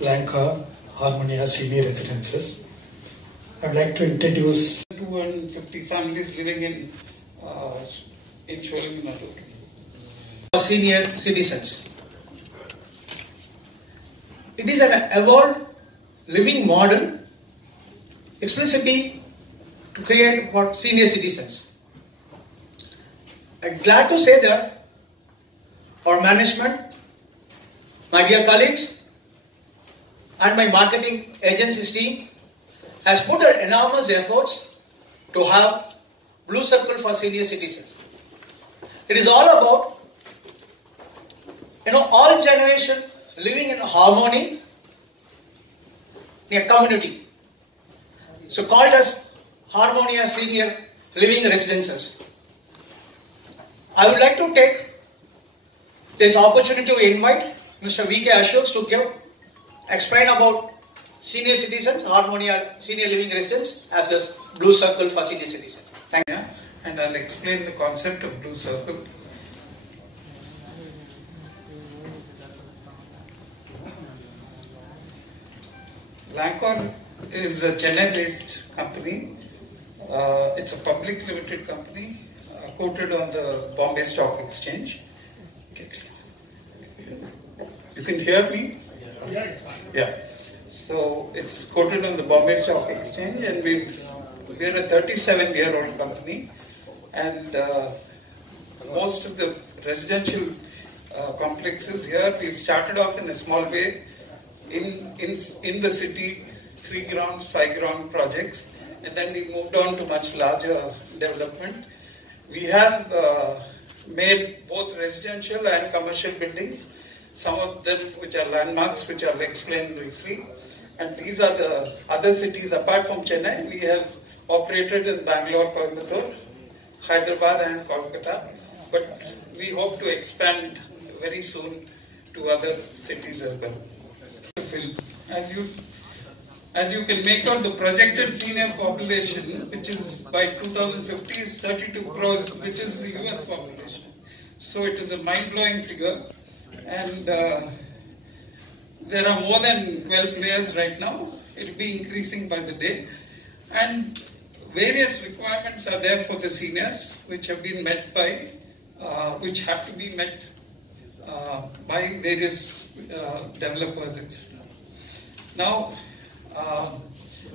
Lancor, Harmonia senior residences. I would like to introduce 250 families living in Sholinganallur. Senior citizens. It is an evolved living model explicitly to create what senior citizens. I'm glad to say that our management, my dear colleagues, and my marketing agencies team has put an enormous efforts to have Blue Circle for senior citizens. It is all about all generation living in harmony in a community. So called as Harmonia Senior Living Residences. I would like to take this opportunity to invite Mr. V.K. Ashok to explain about senior citizens, Harmonia Senior Living Residence as well as Blue Circle for senior citizens. Thank you. And I'll explain the concept of Blue Circle. Lancor is a Chennai-based company. It's a public limited company quoted on the Bombay Stock Exchange. You can hear me? Yeah. So it's quoted on the Bombay Stock Exchange, and we're a 37-year-old company, and most of the residential complexes here, we started off in a small way in the city, 3 grounds, 5 ground projects, and then we moved on to much larger development. We have made both residential and commercial buildings, some of them which are landmarks, which I'll explain briefly. And these are the other cities apart from Chennai. We have operated in Bangalore, Coimbatore, Hyderabad and Kolkata, but we hope to expand very soon to other cities as well. As you can make out, the projected senior population, which is by 2050, is 32 crores, which is the US population. So it is a mind-blowing figure, and there are more than 12 players right now. It will be increasing by the day, and various requirements are there for the seniors, which have been met by, which have to be met by various developers, etc. Now,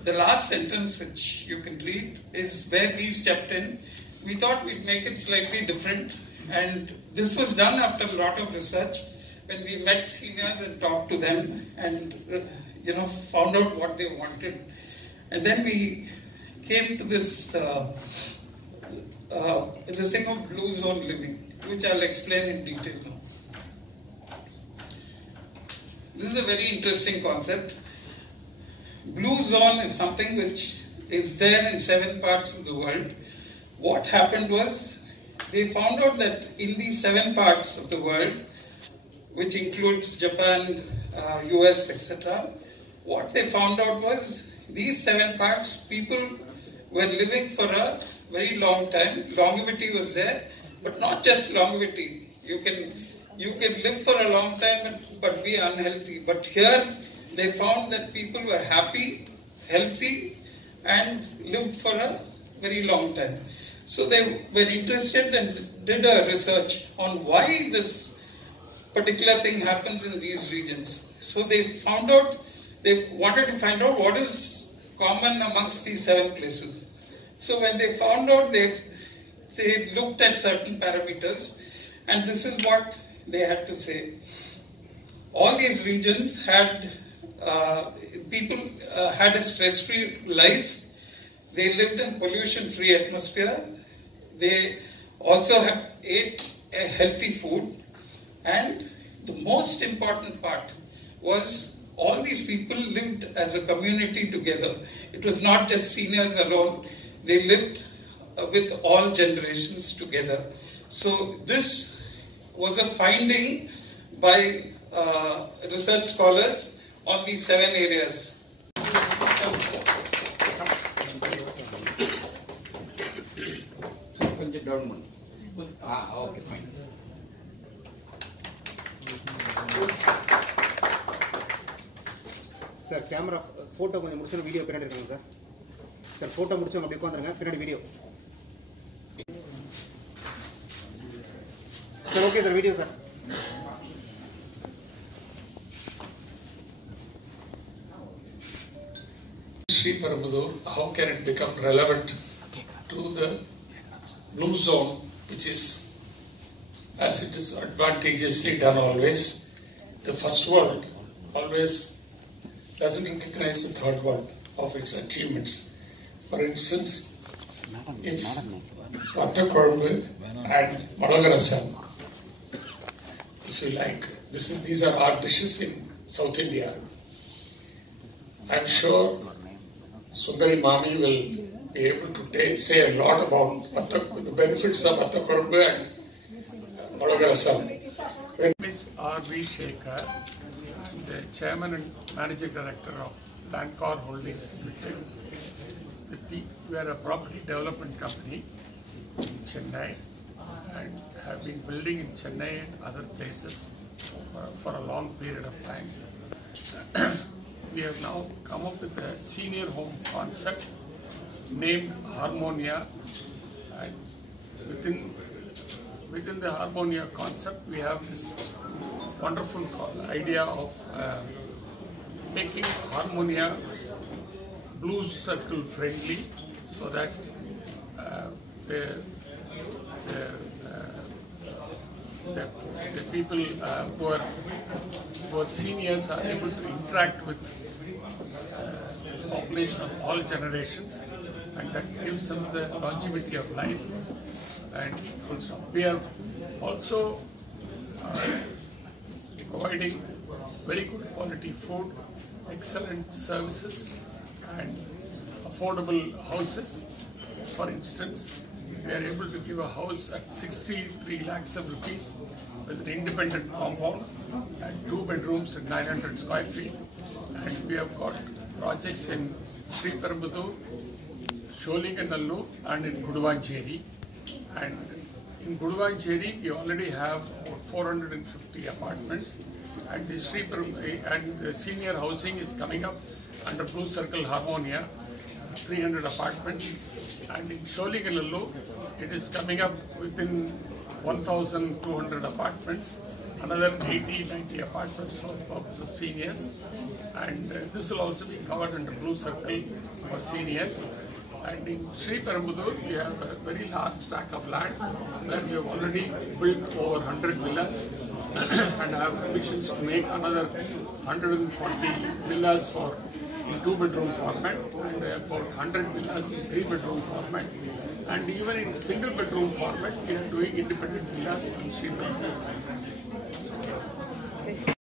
the last sentence which you can read is where we stepped in. We thought we'd make it slightly different, and this was done after a lot of research when we met seniors and talked to them and found out what they wanted. And then we came to this thing of blue zone living, which I'll explain in detail now. This is a very interesting concept. Blue zone is something which is there in 7 parts of the world. What happened was, they found out that in these 7 parts of the world, which includes Japan, US, etc., what they found out was, these 7 parts, people were living for a very long time. Longevity was there, but not just longevity. You can live for a long time but be unhealthy. But here, they found that people were happy, healthy, and lived for a very long time. So they were interested and did a research on why this particular thing happens in these regions. So they wanted to find out what is common amongst these 7 places. So when they found out, they looked at certain parameters, and this is what they had to say. All these regions had people had a stress-free life. They lived in pollution-free atmosphere. They also ate a healthy food. And the most important part was all these people lived as a community together. It was not just seniors alone. They lived with all generations together. So this was a finding by research scholars on these 7 areas. Okay, fine. Sir camera photo கொஞ்சம் முடிச்சு video பின்னாடி இருக்காங்க sir. Sir photo முடிச்சு அப்படி உட்காந்துருங்க, பின்னாடி video. Sir okay sir, video sir. Sriperumbudur, how can it become relevant to the blue zone, which is, as it is advantageously done always, the first world always doesn't recognize the third world of its achievements. For instance, if Vattakolumbu and Malagarasam, if you like, these are our dishes in South India. I'm sure Sundari Mami will be able to say a lot about the benefits of Vattakolumbu and Malagarasam. Ms. R.V. Shekhar, I'm the Chairman and Managing Director of Lancor Holdings Limited. We are a property development company in Chennai and have been building in Chennai and other places for a long period of time. We have now come up with a senior home concept named Harmonia, and within the Harmonia concept we have this wonderful idea of making Harmonia blue circle friendly, so that the people who are seniors are able to interact with population of all generations, and that gives them the longevity of life and full stop. We are also providing very good quality food, excellent services and affordable houses. For instance, we are able to give a house at 63 lakhs of rupees with an independent compound and 2 bedrooms at 900 square feet. And we have got projects in Sriperumbudur, Sholinganallur and in Guduvancheri. And in Guduvancheri we already have about 450 apartments, and the senior housing is coming up under Blue Circle Harmonia, 300 apartments. And in Sholinganallur it is coming up within 1,200 apartments, another 80-90 apartments for the purpose of seniors, and this will also be covered under Blue Circle for seniors. And in Sriperumbudur we have a very large tract of land where we have already built over 100 villas and have ambitions to make another 140 villas in 2-bedroom format, and about 100 villas in 3-bedroom format, and even in single-bedroom format we are doing independent villas in Sriperumbudur.